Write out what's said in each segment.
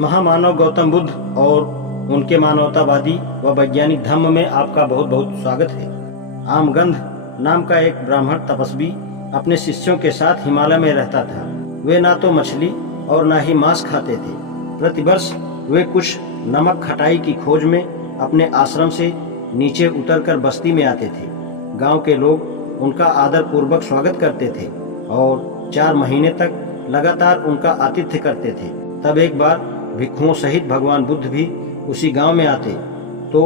महामानव गौतम बुद्ध और उनके मानवतावादी व वैज्ञानिक धम्म में आपका बहुत बहुत स्वागत है। आमगंध नाम का एक ब्राह्मण तपस्वी अपने शिष्यों के साथ हिमालय में रहता था। वे ना तो मछली और ना ही मांस खाते थे। प्रतिवर्ष वे कुछ नमक खटाई की खोज में अपने आश्रम से नीचे उतरकर बस्ती में आते थे। गांव के लोग उनका आदर पूर्वक स्वागत करते थे और 4 महीने तक लगातार उनका आतिथ्य करते थे। तब एक बार भिक्षुओं सहित भगवान बुद्ध भी उसी गांव में आते तो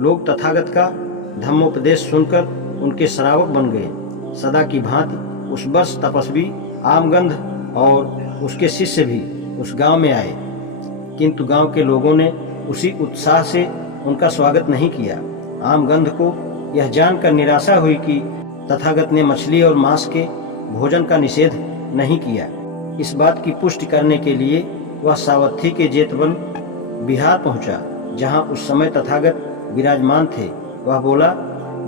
लोग तथागत का धम्मोपदेश सुनकर उनके श्रावक बन गए। सदा की भांति उस वर्ष तपस्वी आमगंध और उसके शिष्य भी उस गांव में आए, किंतु गांव के लोगों ने उसी उत्साह से उनका स्वागत नहीं किया। आमगंध को यह जानकर निराशा हुई कि तथागत ने मछली और मांस के भोजन का निषेध नहीं किया। इस बात की पुष्टि करने के लिए वह सावथी के जेतवन बिहार पहुंचा, जहां उस समय तथागत विराजमान थे। वह बोला,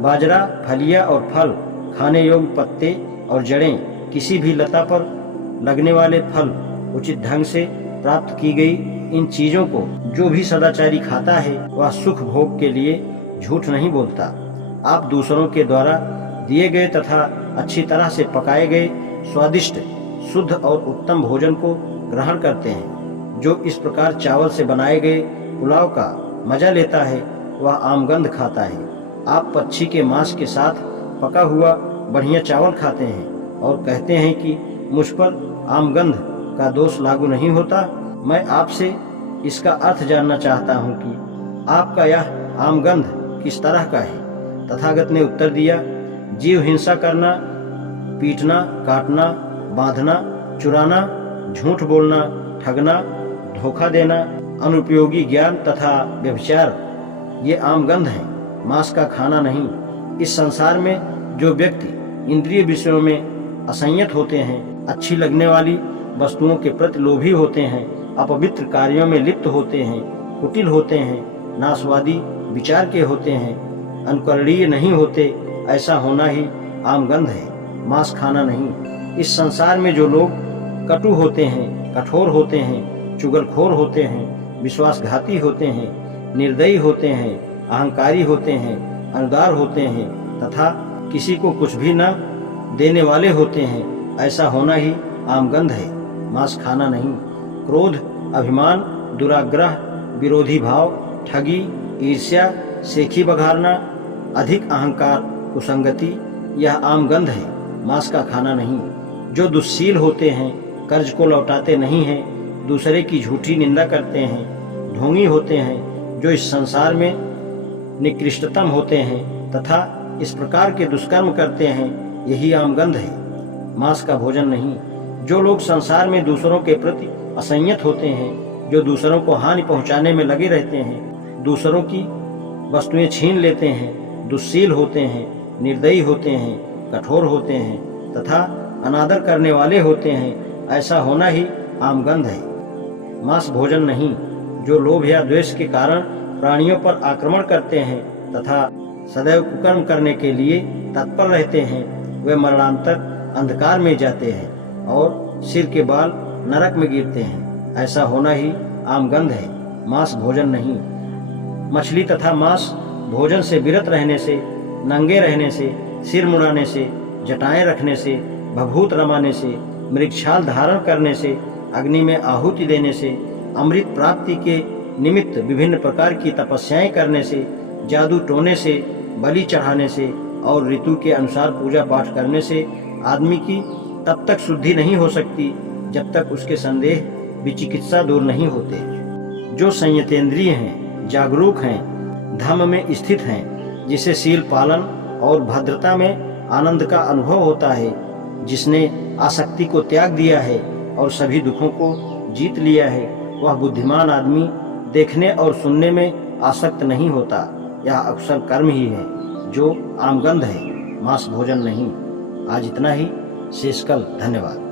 बाजरा, फलिया और फल, खाने योग्य पत्ते और जड़ें, किसी भी लता पर लगने वाले फल उचित ढंग से प्राप्त की गई इन चीजों को जो भी सदाचारी खाता है वह सुख भोग के लिए झूठ नहीं बोलता। आप दूसरों के द्वारा दिए गए तथा अच्छी तरह से पकाए गए स्वादिष्ट, शुद्ध और उत्तम भोजन को ग्रहण करते हैं। जो इस प्रकार चावल से बनाए गए पुलाव का मजा लेता है वह आमगंध खाता है। आप पक्षी के मांस के साथ पका हुआ बढ़िया चावल खाते हैं और कहते हैं कि मुझ पर आमगंध का दोष लागू नहीं होता। मैं आपसे इसका अर्थ जानना चाहता हूँ कि आपका यह आमगंध किस तरह का है। तथागत ने उत्तर दिया, जीव हिंसा करना, पीटना, काटना, बांधना, चुराना, झूठ बोलना, ठगना, धोखा देना, अनुपयोगी ज्ञान तथा व्यभिचार, ये आमगंध है, मांस का खाना नहीं। इस संसार में जो व्यक्ति इंद्रिय विषयों में असंयत होते हैं, अच्छी लगने वाली वस्तुओं के प्रति लोभी होते हैं, अपवित्र कार्यों में लिप्त होते हैं, कुटिल होते हैं, नाशवादी विचार के होते हैं, अनुकरणीय नहीं होते, ऐसा होना ही आमगंध है, मांस खाना नहीं। इस संसार में जो लोग कटु होते हैं, कठोर होते हैं, चुगलखोर होते हैं, विश्वासघाती होते हैं, निर्दयी होते हैं, अहंकारी होते हैं, अनुदार होते हैं तथा किसी को कुछ भी न देने वाले होते हैं, ऐसा होना ही आमगंध है, मांस खाना नहीं। क्रोध, अभिमान, दुराग्रह, विरोधी भाव, ठगी, ईर्ष्या, सेखी बघारना, अधिक अहंकार, कुसंगति, यह आमगंध है, मांस का खाना नहीं। जो दुश्शील होते हैं, कर्ज को लौटाते नहीं हैं, दूसरे की झूठी निंदा करते हैं, ढोंगी होते हैं, जो इस संसार में निकृष्टतम होते हैं तथा इस प्रकार के दुष्कर्म करते हैं, यही आमगंध है, मांस का भोजन नहीं। जो लोग संसार में दूसरों के प्रति असंयत होते हैं, जो दूसरों को हानि पहुंचाने में लगे रहते हैं, दूसरों की वस्तुएं छीन लेते हैं, दुश्शील होते हैं, निर्दयी होते हैं, कठोर होते हैं तथा अनादर करने वाले होते हैं, ऐसा होना ही आमगंध है, मांस भोजन नहीं। जो लोभ या द्वेष के कारण प्राणियों पर आक्रमण करते हैं तथा सदैव कुकर्म करने के लिए तत्पर रहते हैं, वे मरणांतर अंधकार में जाते हैं और सिर के बाल नरक में गिरते हैं, ऐसा होना ही आमगंध है, मांस भोजन नहीं। मछली तथा मांस भोजन से विरत रहने से, नंगे रहने से, सिर मुड़ाने से, जटाएं रखने से, भभूत रमाने से, मृगछाल धारण करने से, अग्नि में आहुति देने से, अमृत प्राप्ति के निमित्त विभिन्न प्रकार की तपस्याएं करने से, जादू टोने से, बलि चढ़ाने से और ऋतु के अनुसार पूजा पाठ करने से आदमी की तब तक शुद्धि नहीं हो सकती जब तक उसके संदेह विचिकित्सा दूर नहीं होते। जो संयतेंद्रिय हैं, जागरूक हैं, धम्म में स्थित हैं, जिसे शील पालन और भद्रता में आनंद का अनुभव होता है, जिसने आसक्ति को त्याग दिया है और सभी दुखों को जीत लिया है, वह बुद्धिमान आदमी देखने और सुनने में आसक्त नहीं होता। यह अक्सर कर्म ही है जो आमगंध है, मांस भोजन नहीं। आज इतना ही, शेष कल। धन्यवाद।